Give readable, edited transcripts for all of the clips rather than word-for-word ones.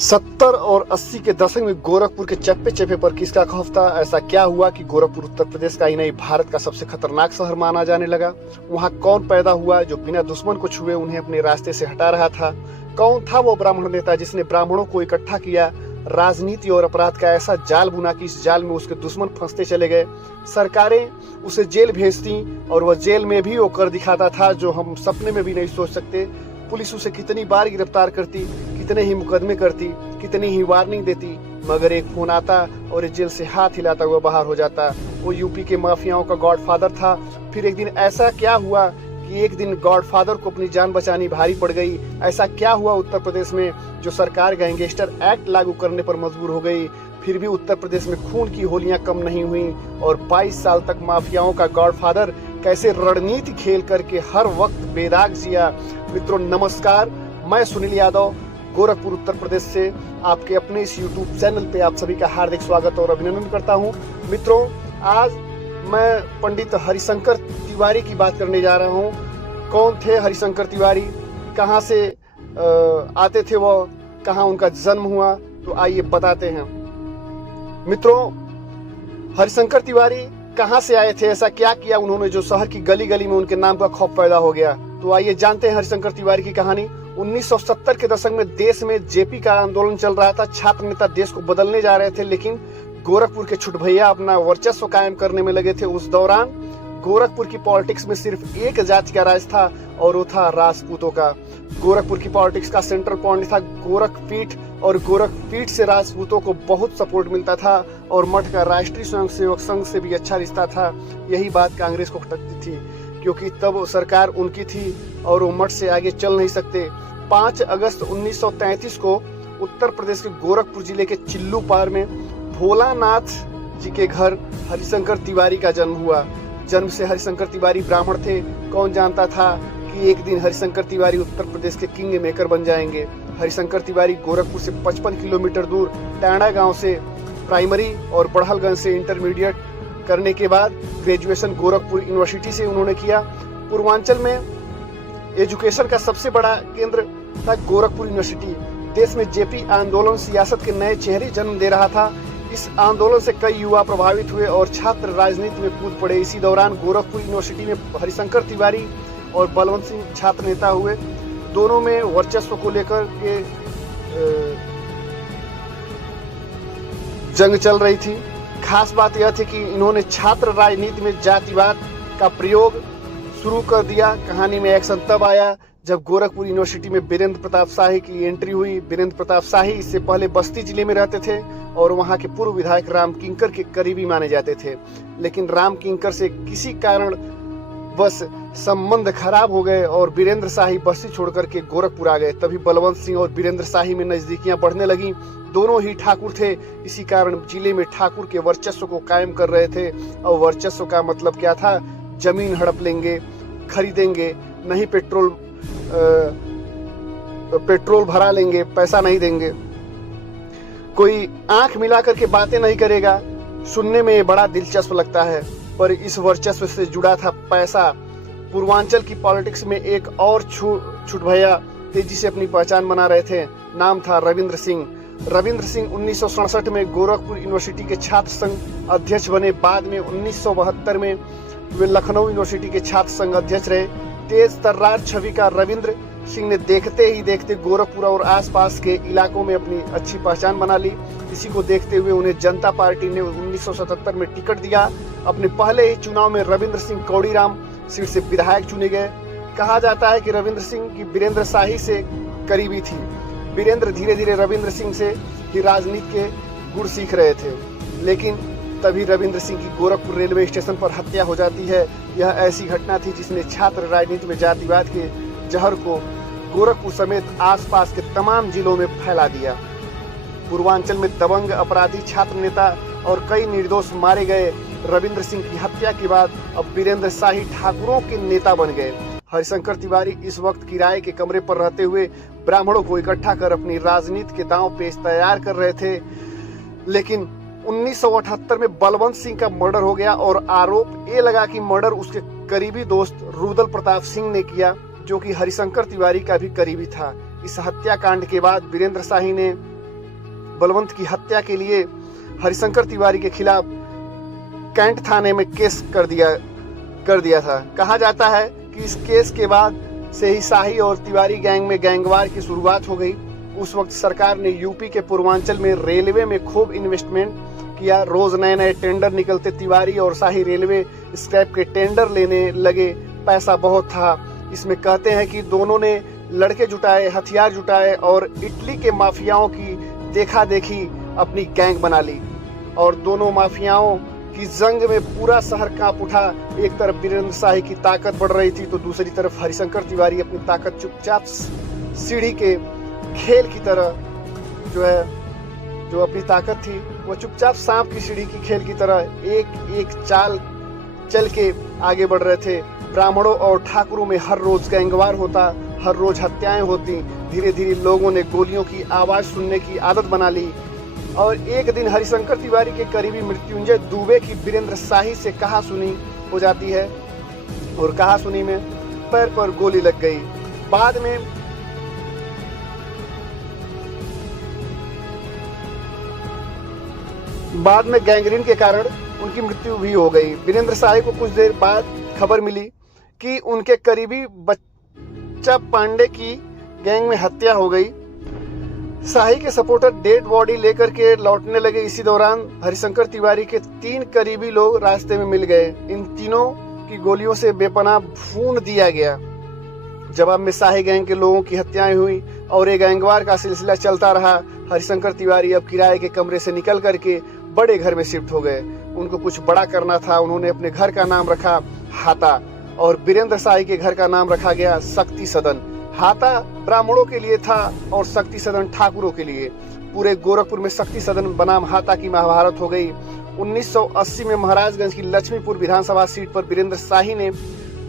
70 और 80 के दशक में गोरखपुर के चप्पे चप्पे पर किसका खौफ था। ऐसा क्या हुआ कि गोरखपुर उत्तर प्रदेश का ही नहीं भारत का सबसे खतरनाक शहर माना जाने लगा। वहाँ कौन पैदा हुआ जो बिना दुश्मन को छुए उन्हें अपने रास्ते से हटा रहा था। कौन था वो ब्राह्मण नेता जिसने ब्राह्मणों को इकट्ठा किया, राजनीति और अपराध का ऐसा जाल बुना कि इस जाल में उसके दुश्मन फंसते चले गए। सरकारें उसे जेल भेजती और वह जेल में भी वो कर दिखाता था जो हम सपने में भी नहीं सोच सकते। पुलिस उसे कितनी बार गिरफ्तार करती, कितने ही मुकदमे करती, कितनी ही वार्निंग देती, मगर एक फोन आता और जेल से हाथ हिलाता हुआ बाहर हो जाता। वो यूपी के माफियाओं का गॉडफादर था। फिर एक दिन ऐसा क्या हुआ कि एक दिन गॉडफादर को अपनी जान बचानी भारी पड़ गई। ऐसा क्या हुआ उत्तर प्रदेश में जो सरकार गैंगस्टर एक्ट लागू करने पर मजबूर हो गई। फिर भी उत्तर प्रदेश में खून की होलियां कम नहीं हुई और 22 साल तक माफियाओं का गॉडफादर कैसे रणनीति खेल करके हर वक्त बेदाग जिया। मित्रों नमस्कार, मैं सुनील यादव गोरखपुर उत्तर प्रदेश से आपके अपने इस YouTube चैनल पे आप सभी का हार्दिक स्वागत और अभिनंदन करता हूं। मित्रों आज मैं पंडित हरिशंकर तिवारी की बात करने जा रहा हूं। कौन थे हरिशंकर तिवारी, कहां से आते थे वो, कहां उनका जन्म हुआ, तो आइए बताते हैं। मित्रों हरिशंकर तिवारी कहां से आए थे, ऐसा क्या किया उन्होंने जो शहर की गली गली में उनके नाम का खौफ पैदा हो गया। तो आइए जानते हैं हरिशंकर तिवारी की कहानी। 1970 के दशक में देश में जेपी का आंदोलन चल रहा था। छात्र नेता देश को बदलने जा रहे थे, लेकिन गोरखपुर के छुट भैया अपना वर्चस्व कायम करने में लगे थे। उस दौरान गोरखपुर की पॉलिटिक्स में सिर्फ एक जाति का राज था और वो था राजपूतों का। गोरखपुर की पॉलिटिक्स का सेंट्रल पॉइंट था गोरखपीठ और गोरखपीठ से राजपूतों को बहुत सपोर्ट मिलता था और मठ का राष्ट्रीय स्वयंसेवक संघ से भी अच्छा रिश्ता था। यही बात कांग्रेस को खटकती थी क्योंकि तब सरकार उनकी थी और वो मठ से आगे चल नहीं सकते। 5 अगस्त 1933 को उत्तर प्रदेश के गोरखपुर जिले के चिल्लूपार में भोलानाथ जी के घर हरिशंकर तिवारी का जन्म हुआ। जन्म से हरिशंकर तिवारी ब्राह्मण थे। कौन जानता था कि एक दिन हरिशंकर तिवारी उत्तर प्रदेश के किंग मेकर बन जाएंगे। हरिशंकर तिवारी गोरखपुर से 55 किलोमीटर दूर टांडा गांव से प्राइमरी और बड़हलगंज से इंटरमीडिएट करने के बाद ग्रेजुएशन गोरखपुर यूनिवर्सिटी से उन्होंने किया। पूर्वांचल में एजुकेशन का सबसे बड़ा केंद्र था गोरखपुर यूनिवर्सिटी। देश में जेपी आंदोलन सियासत के नए चेहरे जन्म दे रहा था। इस आंदोलन से कई युवा प्रभावित हुए और छात्र राजनीति में कूद पड़े। इसी दौरान गोरखपुर यूनिवर्सिटी में हरिशंकर तिवारी और बलवंत सिंह छात्र नेता हुए। दोनों में वर्चस्व को लेकर के जंग चल रही थी। खास बात यह थी कि इन्होंने छात्र राजनीति में जातिवाद का प्रयोग शुरू कर दिया। कहानी में एक्शन तब आया जब गोरखपुर यूनिवर्सिटी में वीरेंद्र प्रताप शाही की एंट्री हुई। वीरेंद्र प्रताप शाही इससे पहले बस्ती जिले में रहते थे और वहां के पूर्व विधायक राम किंकर के करीबी माने जाते थे, लेकिन राम किंकर से किसी कारण बस संबंध खराब हो गए और वीरेंद्र शाही बस्ती छोड़कर के गोरखपुर आ गए। तभी बलवंत सिंह और वीरेंद्र शाही में नजदीकियां बढ़ने लगी। दोनों ही ठाकुर थे, इसी कारण जिले में ठाकुर के वर्चस्व को कायम कर रहे थे। और वर्चस्व का मतलब क्या था, जमीन हड़प लेंगे, खरीदेंगे, नहीं पेट्रोल भरा लेंगे, पैसा नहीं देंगे, कोई आंख मिला करके बातें नहीं करेगा। सुनने में ये बड़ा दिलचस्प लगता है, पर इस वर्चस्व से जुड़ा था पैसा। पूर्वांचल की पॉलिटिक्स में एक और छुट भैया तेजी से अपनी पहचान बना रहे थे। नाम था रविंद्र सिंह। रविंद्र सिंह 1967 में गोरखपुर यूनिवर्सिटी के छात्र संघ अध्यक्ष बने। बाद में 1972 में वे लखनऊ यूनिवर्सिटी के छात्र संघ अध्यक्ष रहे। तेज तर्रार छवि का रविंद्र सिंह ने देखते ही देखते गोरखपुर और आसपास के इलाकों में अपनी अच्छी पहचान बना ली। इसी को देखते हुए उन्हें जनता पार्टी ने 1977 में टिकट दिया। अपने पहले ही चुनाव में रविंद्र सिंह कौड़ीराम सीट से विधायक चुने गए। कहा जाता है कि रविंद्र सिंह की वीरेंद्र शाही से करीबी थी। वीरेंद्र धीरे धीरे रविंद्र सिंह से ही राजनीति के गुर सीख रहे थे, लेकिन तभी रविंद्र सिंह की गोरखपुर रेलवे स्टेशन पर हत्या हो जाती है। यह ऐसी घटना थी जिसने छात्र राजनीति में जातिवाद के जहर को गोरखपुर समेत आसपास के तमाम जिलों में फैला दिया। पूर्वांचल में दबंग अपराधी छात्र नेता और कई निर्दोष मारे गए। रविंद्र सिंह की हत्या के बाद अब वीरेंद्र शाही ठाकुरों के नेता बन गए। हरिशंकर तिवारी इस वक्त किराए के कमरे पर रहते हुए ब्राह्मणों को इकट्ठा कर अपनी राजनीति के दांव पेच तैयार कर रहे थे, लेकिन 1978 में बलवंत सिंह का मर्डर हो गया और आरोप ये लगा कि मर्डर उसके करीबी दोस्त रुदल प्रताप सिंह ने किया, जो कि हरिशंकर तिवारी का भी करीबी था। इस हत्याकांड के बाद वीरेंद्र शाही ने बलवंत की हत्या के लिए हरिशंकर तिवारी के खिलाफ कैंट थाने में केस कर दिया था। कहा जाता है कि इस केस के बाद से ही शाही और तिवारी गैंग में गैंगवार की शुरुआत हो गई। उस वक्त सरकार ने यूपी के पूर्वांचल में रेलवे में खूब इन्वेस्टमेंट किया। रोज नए नए टेंडर निकलते, तिवारी और शाही रेलवे स्क्रैप के टेंडर लेने लगे। पैसा बहुत था इसमें। कहते हैं कि दोनों ने लड़के जुटाए, हथियार जुटाए और इटली के माफियाओं की देखा देखी अपनी गैंग बना ली और दोनों माफियाओं की जंग में पूरा शहर कांप उठा। एक तरफ वीरेंद्र शाही की ताकत बढ़ रही थी तो दूसरी तरफ हरिशंकर तिवारी अपनी ताकत चुपचाप सीढ़ी के खेल की तरह जो अपनी ताकत थी वो चुपचाप सांप की सीढ़ी की खेल की तरह एक एक चाल चल के आगे बढ़ रहे थे। ब्राह्मणों और ठाकुरों में हर रोज गैंगवार होता, हर रोज हत्याएं होती। धीरे धीरे लोगों ने गोलियों की आवाज सुनने की आदत बना ली और एक दिन हरिशंकर तिवारी के करीबी मृत्युंजय दुबे की वीरेंद्र शाही से कहासुनी हो जाती है और कहासुनी में पैर पर गोली लग गई। बाद में गैंग्रीन के कारण उनकी मृत्यु भी हो गई। वीरेंद्र शाही को कुछ देर बाद खबर मिली कि उनके करीबी बच्चा पांडे की गैंग में हत्या हो गई। शाही के सपोर्टर डेड बॉडी लेकर के लौटने लगे। इसी दौरान हरिशंकर तिवारी के 3 करीबी लोग रास्ते में मिल गए। इन तीनों की गोलियों से बेपनाह भून दिया गया। जवाब में शाही गैंग के लोगों की हत्याएं हुई और ये गैंगवार का सिलसिला चलता रहा। हरिशंकर तिवारी अब किराए के कमरे से निकल करके बड़े घर में शिफ्ट हो गए। उनको कुछ बड़ा करना था। उन्होंने अपने घर का नाम रखा हाता और वीरेंद्र शाही के घर का नाम रखा गया शक्ति सदन। हाता ब्राह्मणों के लिए था और शक्ति सदन ठाकुरों के लिए। पूरे गोरखपुर में शक्ति सदन बनाम हाता की महाभारत हो गई। 1980 में महाराजगंज की लक्ष्मीपुर विधानसभा सीट पर वीरेंद्र शाही ने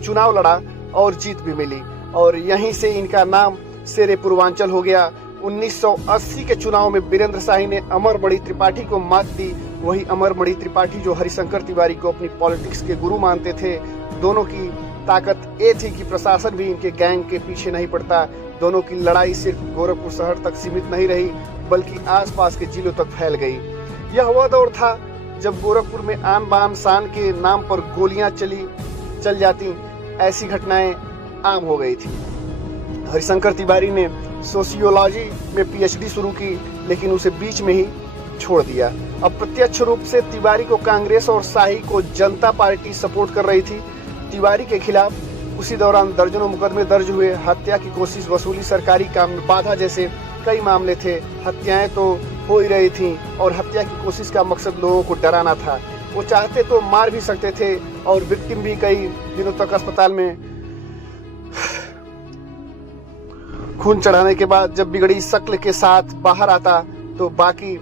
चुनाव लड़ा और जीत भी मिली और यहीं से इनका नाम शेरे पूर्वांचल हो गया। 1980 के चुनाव में वीरेंद्र शाही ने अमरमणि त्रिपाठी को मात दी। वही अमरमणि त्रिपाठी जो हरिशंकर तिवारी को अपनी पॉलिटिक्स के गुरु मानते थे। दोनों की ताकत ये थी कि प्रशासन भी इनके गैंग के पीछे नहीं पड़ता। दोनों की लड़ाई सिर्फ गोरखपुर शहर तक सीमित नहीं रही बल्कि आसपास के जिलों तक फैल गई। यह वह दौर था जब गोरखपुर में आन बान शान के नाम पर गोलियां चल जाती। ऐसी घटनाएं आम हो गई थी। हरिशंकर तिवारी ने सोशियोलॉजी में पीएचडी शुरू की लेकिन उसे बीच में ही छोड़ दिया। अब प्रत्यक्ष रूप से तिवारी को कांग्रेस और शाही को जनता पार्टी सपोर्ट कर रही थी। तिवारी के खिलाफ उसी दौरान दर्जनों मुकदमे दर्ज हुए। हत्या की कोशिश, वसूली, सरकारी काम में बाधा जैसे कई मामले थे। हत्याएं तो हो ही रही थीं और हत्या की कोशिश का मकसद लोगों को डराना था। वो चाहते तो मार भी सकते थे और विक्टिम भी कई दिनों तक अस्पताल में खून चढ़ाने के बाद जब बिगड़ी शक्ल के साथ बाहर आता तो बाकी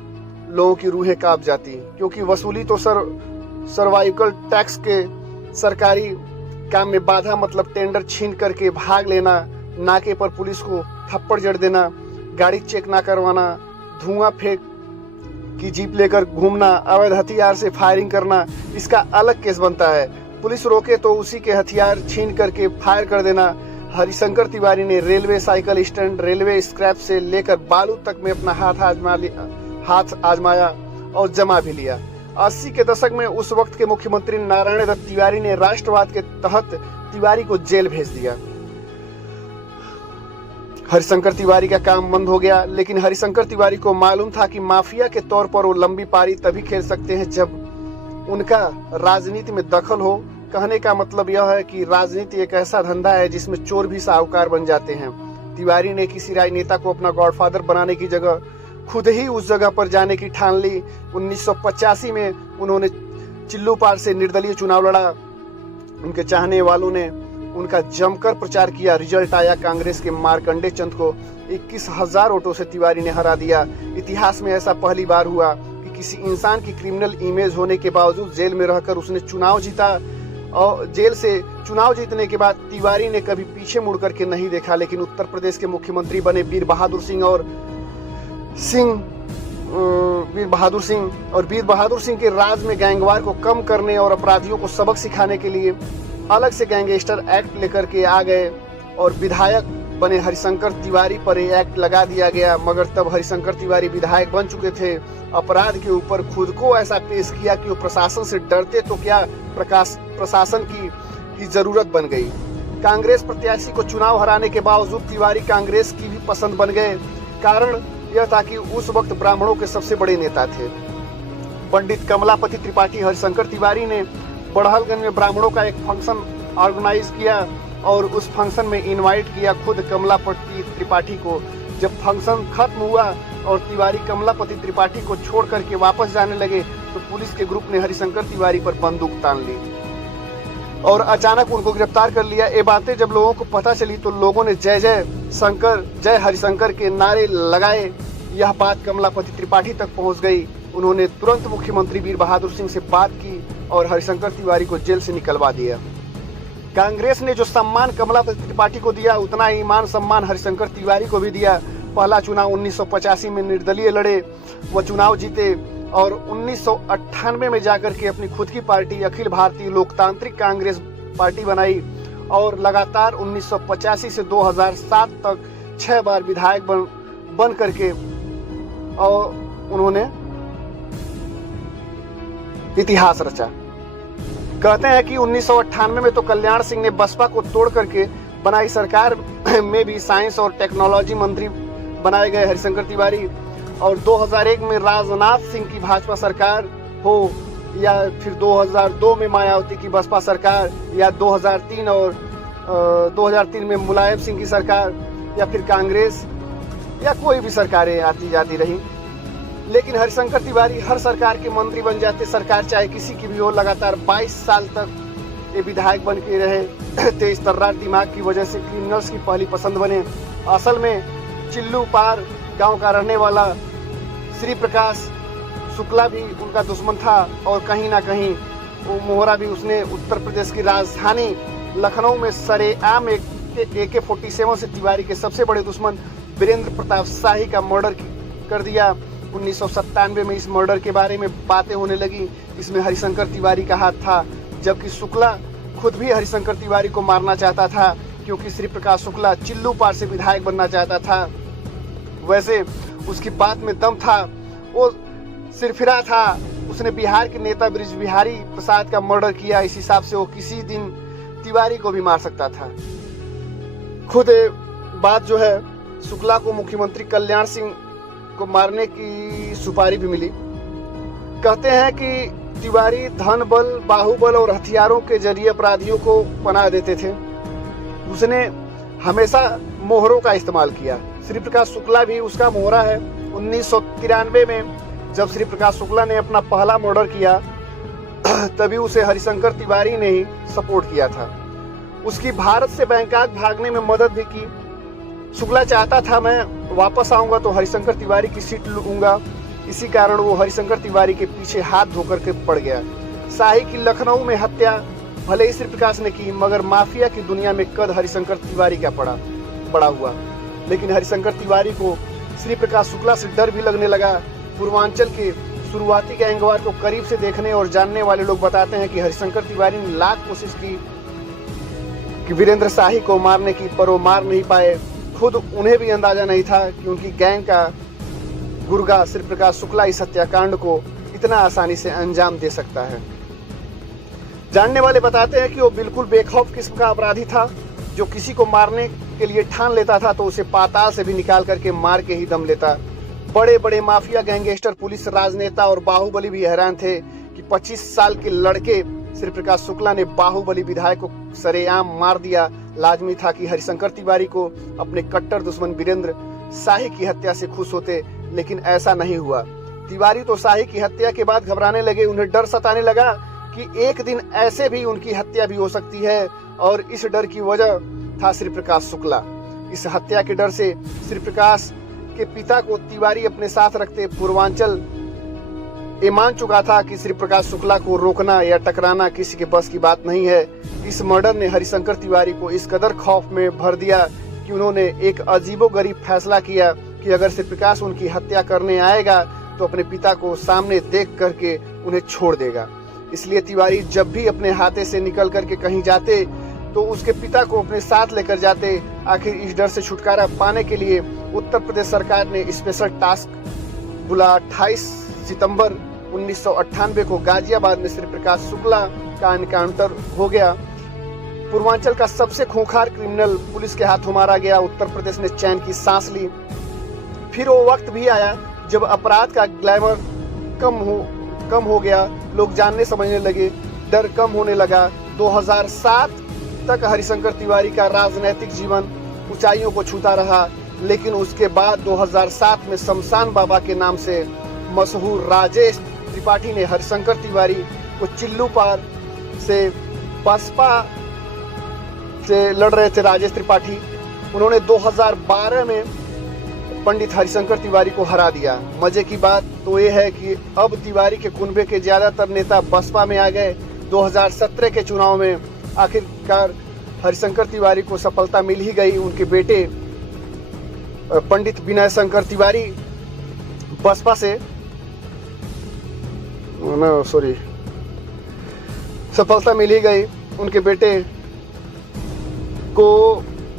लोगों की रूहें कांप जाती। क्योंकि वसूली तो सर्वाइकल टैक्स के सरकारी काम में बाधा मतलब टेंडर छीन करके भाग लेना, नाके पर पुलिस को थप्पड़ जड़ देना, गाड़ी चेक ना करवाना, धुआं फेंक की जीप लेकर घूमना, अवैध हथियार से फायरिंग करना, इसका अलग केस बनता है। पुलिस रोके तो उसी के हथियार छीन करके फायर कर देना। हरिशंकर तिवारी ने railway cycle stand, railway scrap से लेकर बालू तक में अपना हाथ आजमाया और जमा भी लिया। 80 के दशक में उस वक्त के मुख्यमंत्री नारायण दत्त तिवारी ने राष्ट्रवाद के तहत तिवारी को जेल भेज दिया। हरिशंकर तिवारी का काम बंद हो गया लेकिन हरिशंकर तिवारी को मालूम था कि माफिया के तौर पर वो लंबी पारी तभी खेल सकते हैं जब उनका राजनीति में दखल हो। कहने का मतलब यह है कि राजनीति एक ऐसा धंधा है जिसमें चोर भी साहूकार बन जाते हैं। तिवारी ने किसी राजनेता को अपना गॉडफादर बनाने की जगह खुद ही उस जगह पर जाने की ठान ली। 1985 में उन्होंने चिल्लू पार से निर्दलीय चुनाव लड़ा। उनके चाहने वालों ने उनका जमकर प्रचार किया। रिजल्ट आया, कांग्रेस के मार्कंडे चंद को 21,000 वोटों से तिवारी ने हरा दिया। इतिहास में ऐसा पहली बार हुआ कि किसी इंसान की क्रिमिनल इमेज होने के बावजूद जेल में रहकर उसने चुनाव जीता और जेल से चुनाव जीतने के बाद तिवारी ने कभी पीछे मुड़ करके नहीं देखा। लेकिन उत्तर प्रदेश के मुख्यमंत्री बने वीर बहादुर सिंह और वीर बहादुर सिंह के राज में गैंगवार को कम करने और अपराधियों को सबक सिखाने के लिए अलग से गैंगस्टर एक्ट लेकर के आ गए और विधायक बने हरिशंकर तिवारी पर एक्ट लगा दिया गया, मगर तब हरिशंकर तिवारी विधायक बन चुके थे। अपराध के ऊपर खुद को ऐसा पेश किया कि वो प्रशासन से डरते तो क्या प्रशासन की जरूरत बन गई। कांग्रेस प्रत्याशी को चुनाव हराने के बावजूद तिवारी कांग्रेस की भी पसंद बन गए। कारण यह था कि उस वक्त ब्राह्मणों के सबसे बड़े नेता थे। पंडित कमलापति त्रिपाठी हरिशंकर तिवारी ने बड़हलगंज में ब्राह्मणों का एक फंक्शन ऑर्गेनाइज किया और उस फंक्शन में इनवाइट किया खुद कमलापति त्रिपाठी को। जब फंक्शन खत्म हुआ और तिवारी कमलापति त्रिपाठी को छोड़ करके वापस जाने लगे तो पुलिस के ग्रुप ने हरिशंकर तिवारी पर बंदूक तान ली और अचानक उनको गिरफ्तार कर लिया। ये बातें जब लोगों को पता चली तो लोगों ने जय जय शंकर, जय हरिशंकर के नारे लगाए। यह बात कमलापति त्रिपाठी तक पहुंच गई। उन्होंने तुरंत मुख्यमंत्री वीर बहादुर सिंह से बात की और हरिशंकर तिवारी को जेल से निकलवा दिया। कांग्रेस ने जो सम्मान कमलापति त्रिपाठी को दिया उतना ही मान सम्मान हरिशंकर तिवारी को भी दिया। पहला चुनाव 1985 में निर्दलीय लड़े, वह चुनाव जीते और 1998 में जाकर के अपनी खुद की पार्टी अखिल भारतीय लोकतांत्रिक कांग्रेस पार्टी बनाई और लगातार 1985 से 2007 तक 6 बार विधायक बन करके और उन्होंने इतिहास रचा। कहते हैं कि 1998 में तो कल्याण सिंह ने बसपा को तोड़ करके बनाई सरकार में भी साइंस और टेक्नोलॉजी मंत्री बनाए गए हरिशंकर तिवारी, और 2001 में राजनाथ सिंह की भाजपा सरकार हो या फिर 2002 में मायावती की बसपा सरकार या 2003 और 2003 में मुलायम सिंह की सरकार या फिर कांग्रेस या कोई भी सरकारें आती जाती रही, लेकिन हरिशंकर तिवारी हर सरकार के मंत्री बन जाते। सरकार चाहे किसी की भी हो, लगातार 22 साल तक ये विधायक बन के रहे। तेज तर्रार दिमाग की वजह से क्रिमिनल्स की पहली पसंद बने। असल में चिल्लू पार गांव का रहने वाला श्री प्रकाश शुक्ला भी उनका दुश्मन था और कहीं ना कहीं वो मोहरा भी उसने उत्तर प्रदेश की राजधानी लखनऊ में सरेआम AK-47 से तिवारी के सबसे बड़े दुश्मन वीरेंद्र प्रताप शाही का मर्डर कर दिया। 1997 में इस मर्डर के बारे में बातें होने लगी, इसमें हरिशंकर तिवारी का हाथ था, जबकि शुक्ला खुद भी हरिशंकर तिवारी को मारना चाहता था क्योंकि श्री प्रकाश शुक्ला चिल्लू पार से विधायक बनना चाहता था। वैसे उसकी बात में दम था, वो सिरफिरा था। उसने बिहार के नेता ब्रिज बिहारी प्रसाद का मर्डर किया। इस हिसाब से वो किसी दिन तिवारी को भी मार सकता था। खुद बात जो है, शुक्ला को मुख्यमंत्री कल्याण सिंह को मारने की सुपारी भी मिली। कहते हैं कि तिवारी धन बल, बाहुबल और हथियारों के जरिए अपराधियों को पनाह देते थे। उसने हमेशा मोहरों का इस्तेमाल किया। श्री प्रकाश शुक्ला भी उसका मोहरा है। 1993 में जब श्री प्रकाश शुक्ला ने अपना पहला मर्डर किया तभी उसे हरिशंकर तिवारी ने ही सपोर्ट किया था। उसकी भारत से बैंकॉक भागने में मदद भी की। शुक्ला चाहता था मैं वापस आऊंगा तो हरिशंकर तिवारी की सीट लूंगा, इसी कारण वो हरिशंकर तिवारी के पीछे हाथ धोकर के पड़ गया। शाही की लखनऊ में हत्या भले ही श्री प्रकाश ने की, मगर माफिया की दुनिया में कद हरिशंकर तिवारी का बड़ा हुआ। लेकिन हरिशंकर तिवारी को श्री प्रकाश शुक्ला से डर भी लगने लगा। पूर्वांचल के शुरुआती गैंगवार को करीब से देखने और जानने वाले लोग बताते हैं कि हरिशंकर तिवारी ने लाख कोशिश की कि वीरेंद्र शाही को मारने की, पर वो मार नहीं पाए। खुद उन्हें भी अंदाजा नहीं था कि उनकी गैंग का गुर्गा श्री प्रकाश शुक्ला इस हत्याकांड को इतना आसानी से अंजाम दे सकता है। जानने वाले बताते हैं कि वो बिल्कुल बेखौफ किस्म का अपराधी था, जो किसी को मारने के लिए ठान लेता था तो उसे पाताल से भी निकाल करके मार के ही दम लेता। बड़े बड़े माफिया, गैंगस्टर, पुलिस, राजनेता और बाहुबली भी हैरान थे कि 25 साल के लड़के श्री प्रकाश शुक्ला ने बाहुबली विधायक को सरेआम मार दिया। लाजमी था कि हरिशंकर तिवारी को अपने कट्टर दुश्मन वीरेंद्र शाही की हत्या से खुश होते, लेकिन ऐसा नहीं हुआ। तिवारी तो शाही की हत्या के बाद घबराने लगे। उन्हें डर सताने लगा कि एक दिन ऐसे भी उनकी हत्या भी हो सकती है, और इस डर की वजह था श्री प्रकाश शुक्ला। इस हत्या के डर से श्री प्रकाश के पिता को तिवारी अपने साथ रखते। पूर्वांचल ये मान चुका था कि श्री प्रकाश शुक्ला को रोकना या टकराना किसी के बस की बात नहीं है। इस मर्डर ने हरिशंकर तिवारी को इस कदर खौफ में भर दिया कि उन्होंने एक अजीबोगरीब फैसला किया कि अगर श्री प्रकाश उनकी हत्या करने आएगा तो अपने पिता को सामने देख करके उन्हें छोड़ देगा। इसलिए तिवारी जब भी अपने हाथे से निकल करके कहीं जाते तो उसके पिता को अपने साथ लेकर जाते। आखिर इस डर से छुटकारा पाने के लिए उत्तर प्रदेश सरकार ने स्पेशल टास्क बुला 28 सितंबर 1998 को गाजियाबाद में श्री प्रकाश शुक्ला का एनकाउंटर हो गया। पूर्वांचल का सबसे खूंखार क्रिमिनल पुलिस के हाथों मारा गया। उत्तर प्रदेश ने चैन की सांस ली। फिर वो वक्त भी आया जब अपराध का ग्लैमर कम हो गया, लोग जानने समझने लगे, डर कम होने लगा। 2007 तक हरिशंकर तिवारी का राजनीतिक जीवन ऊंचाइयों को छूता रहा, लेकिन उसके बाद 2007 में शमशान बाबा के नाम से मशहूर राजेश त्रिपाठी ने हरिशंकर तिवारी को चिल्लू पार से बसपा से लड़ रहे थे। राजेश त्रिपाठी, उन्होंने 2012 में पंडित हरिशंकर तिवारी को हरा दिया। मजे की बात तो ये है कि अब तिवारी के कुनबे के ज्यादातर नेता बसपा में आ गए। 2017 के चुनाव में आखिरकार हरिशंकर तिवारी को सफलता मिल ही गई। उनके बेटे पंडित विनय शंकर तिवारी बसपा से सफलता मिल ही गई। उनके बेटे को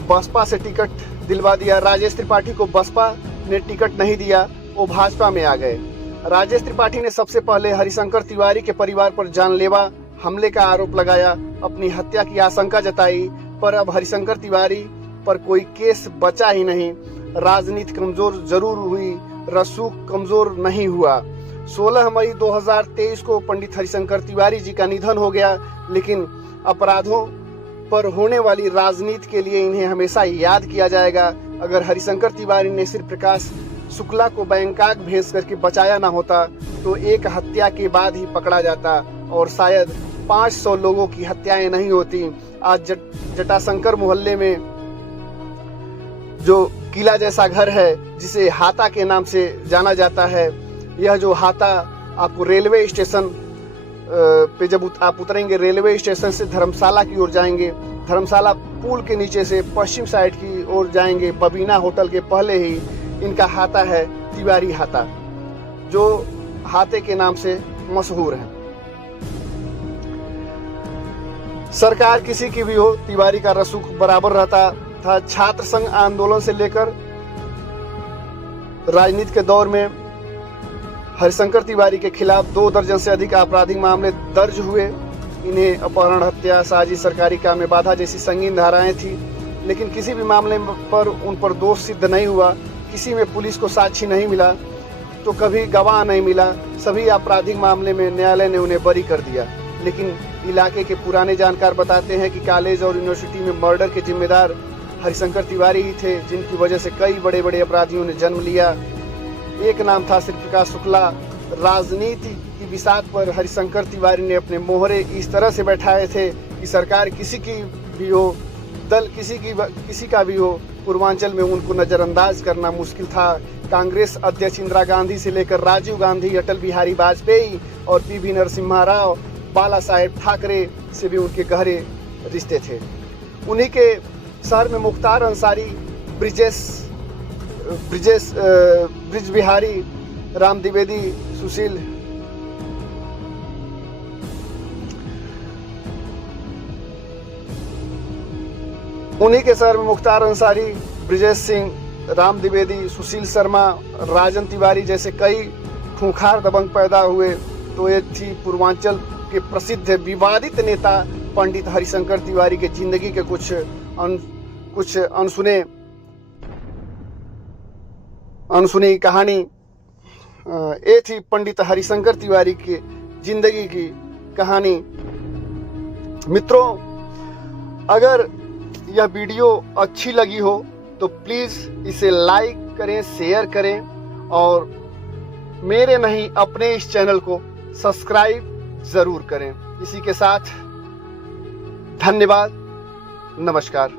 बसपा से टिकट दिलवा दिया। राजेश त्रिपाठी को बसपा ने टिकट नहीं दिया, वो भाजपा में आ गए। राजेश त्रिपाठी ने सबसे पहले हरिशंकर तिवारी के परिवार पर जानलेवा हमले का आरोप लगाया, अपनी हत्या की आशंका जताई, पर अब हरिशंकर तिवारी पर कोई केस बचा ही नहीं। राजनीति कमजोर जरूर हुई, रसूख कमजोर नहीं हुआ। 16 मई 2023 को पंडित हरिशंकर तिवारी जी का निधन हो गया, लेकिन अपराधों पर होने वाली राजनीति के लिए इन्हें हमेशा याद किया जाएगा। अगर हरिशंकर तिवारी ने श्री प्रकाश शुक्ला को बैंकॉक भेज करके बचाया ना होता तो एक हत्या के बाद ही पकड़ा जाता और शायद 500 लोगों की हत्याएं नहीं होती। आज जटाशंकर मोहल्ले में जो किला जैसा घर है, जिसे हाता के नाम से जाना जाता है, यह जो हाता आपको रेलवे स्टेशन पे जब आप उतरेंगे, रेलवे स्टेशन से धर्मशाला की ओर जाएंगे, धर्मशाला पुल के नीचे से पश्चिम साइड की ओर जाएंगे, बबीना होटल के पहले ही इनका हाता है, तिवारी हाता, जो हाते के नाम से मशहूर है। सरकार किसी की भी हो, तिवारी का रसूख बराबर रहता था। छात्र संघ आंदोलन से लेकर राजनीति के दौर में हरिशंकर तिवारी के खिलाफ 2 दर्जन से अधिक आपराधिक मामले दर्ज हुए। इन्हें अपहरण, हत्या, साजिश, सरकारी काम में बाधा जैसी संगीन धाराएं थी, लेकिन किसी भी मामले पर उन पर दोष सिद्ध नहीं हुआ। किसी में पुलिस को साक्षी नहीं मिला तो कभी गवाह नहीं मिला। सभी आपराधिक मामले में न्यायालय ने उन्हें बरी कर दिया। लेकिन इलाके के पुराने जानकार बताते हैं कि कॉलेज और यूनिवर्सिटी में मर्डर के जिम्मेदार हरिशंकर तिवारी ही थे, जिनकी वजह से कई बड़े बड़े अपराधियों ने जन्म लिया। एक नाम था श्री प्रकाश शुक्ला। राजनीति की बिसात पर हरिशंकर तिवारी ने अपने मोहरे इस तरह से बैठाए थे कि सरकार किसी की भी हो, दल किसी का भी हो, पूर्वांचल में उनको नजरअंदाज करना मुश्किल था। कांग्रेस अध्यक्ष इंदिरा गांधी से लेकर राजीव गांधी, अटल बिहारी वाजपेयी और पीवी नरसिम्हा राव, बाला साहेब ठाकरे से भी उनके गहरे रिश्ते थे। उन्हीं के शहर में मुख्तार अंसारी, ब्रिज बिहारी, राम द्विवेदी, सुशील उन्हीं के शहर में मुख्तार अंसारी, ब्रिजेश सिंह, राम द्विवेदी, सुशील शर्मा, राजन तिवारी जैसे कई खूंखार दबंग पैदा हुए। तो ये थी पूर्वांचल के प्रसिद्ध विवादित नेता पंडित हरिशंकर तिवारी के जिंदगी के कुछ अनसुनी कहानी। ये थी पंडित हरिशंकर तिवारी की जिंदगी की कहानी। मित्रों, अगर यह वीडियो अच्छी लगी हो तो प्लीज़ इसे लाइक करें, शेयर करें और मेरे नहीं अपने इस चैनल को सब्सक्राइब ज़रूर करें। इसी के साथ धन्यवाद, नमस्कार।